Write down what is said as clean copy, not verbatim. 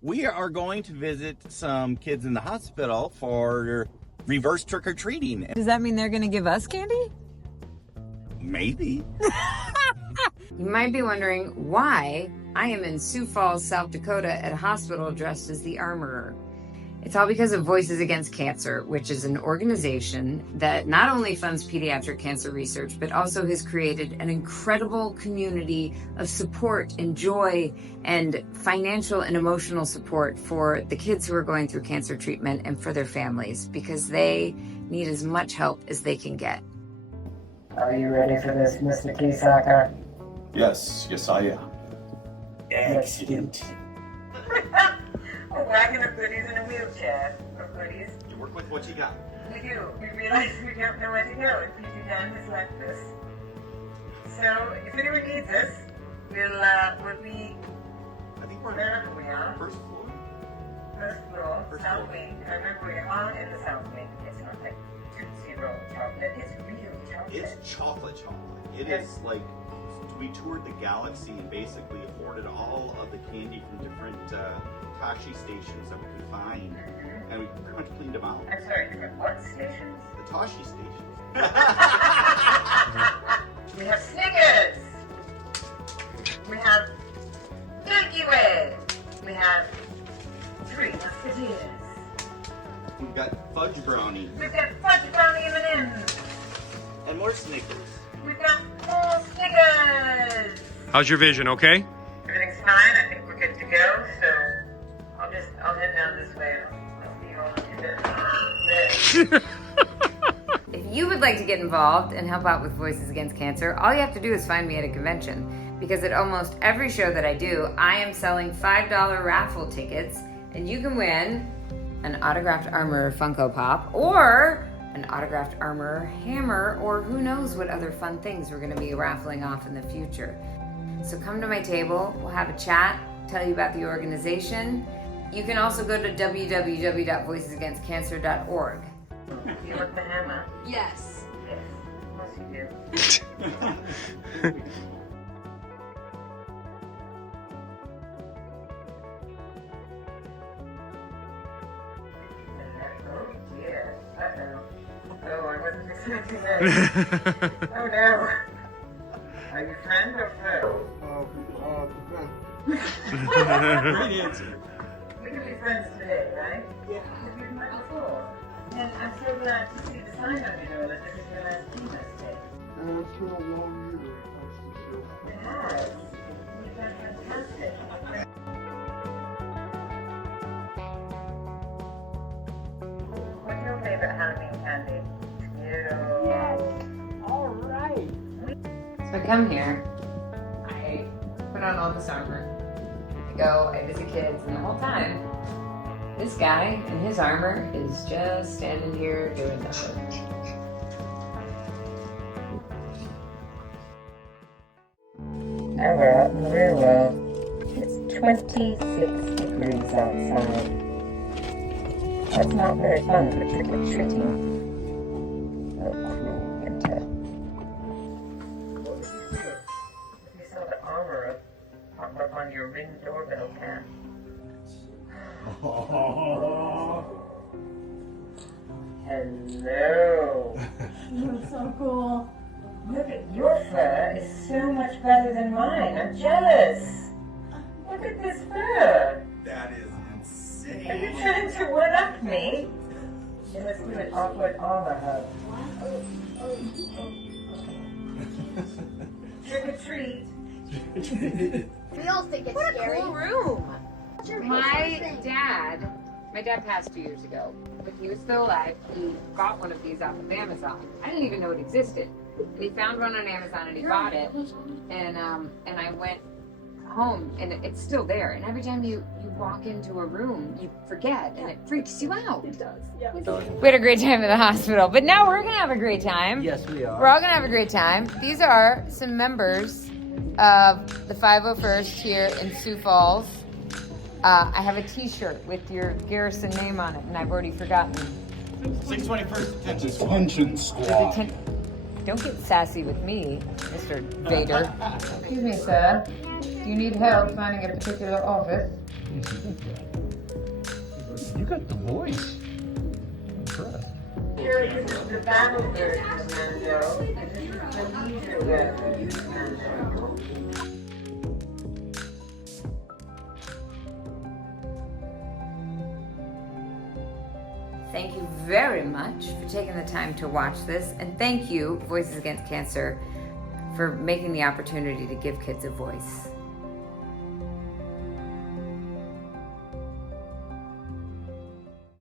We are going to visit some kids in the hospital for reverse trick-or-treating. Does that mean they're going to give us candy? Maybe. You might be wondering why I am in Sioux Falls, South Dakota at a hospital dressed as the armorer. It's all because of Voices Against Cancer, which is an organization that not only funds pediatric cancer research, but also has created an incredible community of support and joy and financial and emotional support for the kids who are going through cancer treatment and for their families, because they need as much help as they can get. Are you ready for this, Mr. Keisacker? Yes, I am. Excellent. A wagon of goodies and a wheelchair of goodies. You work with what you got. We do. We realize we don't know where to go if PT Dan is like this. So if anyone needs us, we'll be I think we're wherever we are. first floor. First floor, south wing. I remember we are in the south wing. It's not like Tootsie Roll chocolate. It's real chocolate. It's chocolate. It is like, we toured the galaxy and basically afforded all of the candy from different Tashi stations that we could find, and we pretty much cleaned them out. I'm sorry, different what stations? The Tashi stations. We have Snickers. We have Milky Way. We have Three Musketeers. We've got fudge brownie We've got fudge brownie M&M's. and more Snickers. We've got more Snickers. How's your vision, okay? Everything's fine. I think we're good to go. So I'll head down this way. I'll see you all in there. If you would like to get involved and help out with Voices Against Cancer, all you have to do is find me at a convention. Because at almost every show that I do, I am selling $5 raffle tickets, and you can win an autographed Armor Funko Pop, or an autographed Armor hammer, or who knows what other fun things we're going to be raffling off in the future. So come to my table, we'll have a chat, tell you about the organization. You can also go to www.voicesagainstcancer.org. You want the hammer? Yes. Yes. Of course you do. Oh dear. Uh-oh. Oh, I wasn't expecting that. Oh no. Are you friend or foe? Great answer. We can be friends today, right? Yeah. We've met before. And I'm so glad to see the sign on your door that this is your last Peanuts Day. It's been a long year, It has. You've done fantastic. What's your favorite Halloween candy? Yes. All right. So I come here, I put on all this armor, I go, I visit kids, and the whole time, this guy in his armor is just standing here doing nothing. Now we're out in the real world. It's 26 degrees outside. That's not very fun for trick-or-treating. Oh, cruel winter. If you saw the armor pop up on your Ring doorbell cam. Hello. That's so cool. Look at your fur. It's so much better than mine. I'm jealous. Look at this fur. That is Are you insane. trying to one-up me? Yeah, let's do an awkward armor hug. Trick or treat. We all think it's What a scary. cool room! What's your My favorite thing? dad passed 2 years ago. When he was still alive, he bought one of these off of Amazon. I didn't even know it existed. And he found one on Amazon and he bought it. And I went home and it's still there. And every time you walk into a room, you forget and it freaks you out. It does. Yeah. We had a great time in the hospital, but now we're gonna have a great time. Yes, we are. We're all gonna have a great time. These are some members of the 501st here in Sioux Falls. I have a t-shirt with your Garrison name on it, and I've already forgotten. 621st Detention Squad. Detention Squad. Don't get sassy with me, Mr. Vader. Excuse me, sir. Do you need help finding a particular office? You got the voice. I'm impressed. Here, this is the battle version of Mando, and this is the leader version of Mando. Thank you very much for taking the time to watch this, and thank you, Voices Against Cancer, for making the opportunity to give kids a voice.